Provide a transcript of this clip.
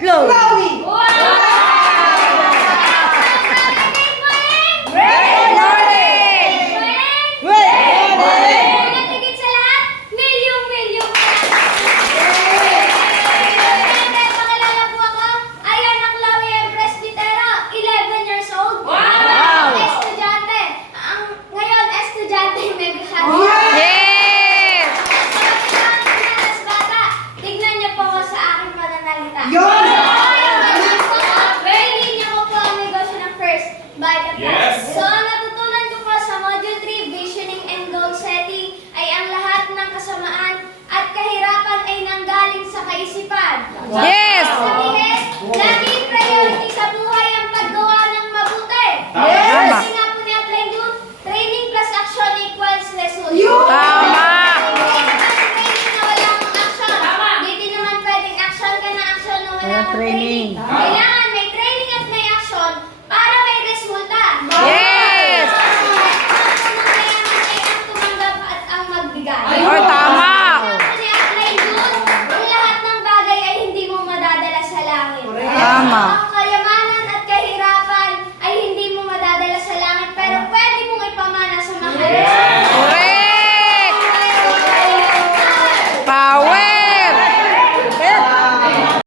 Chloe. Chloe. Yes! So, ang natutunan ko po sa Module 3, Visioning and Goal Setting, ay ang lahat ng kasamaan at kahirapan ay nanggaling sa kaisipan. Yes! Sabihin, laging priority sa buhay ang paggawa ng mabuti. Yes! Kasi nga po ni-apply doon, training plus action equals result. Tama! Training na walang action. Hindi naman pwedeng action ka na action na walang Training. Kailangan may training at may action para may resulta. Yes! Ang mayaman ay ang tumanggap at ang magbigay. Oh, tama! Kung i-apply dun, ang lahat ng bagay ay hindi mo madadala sa langit. Tama. Ang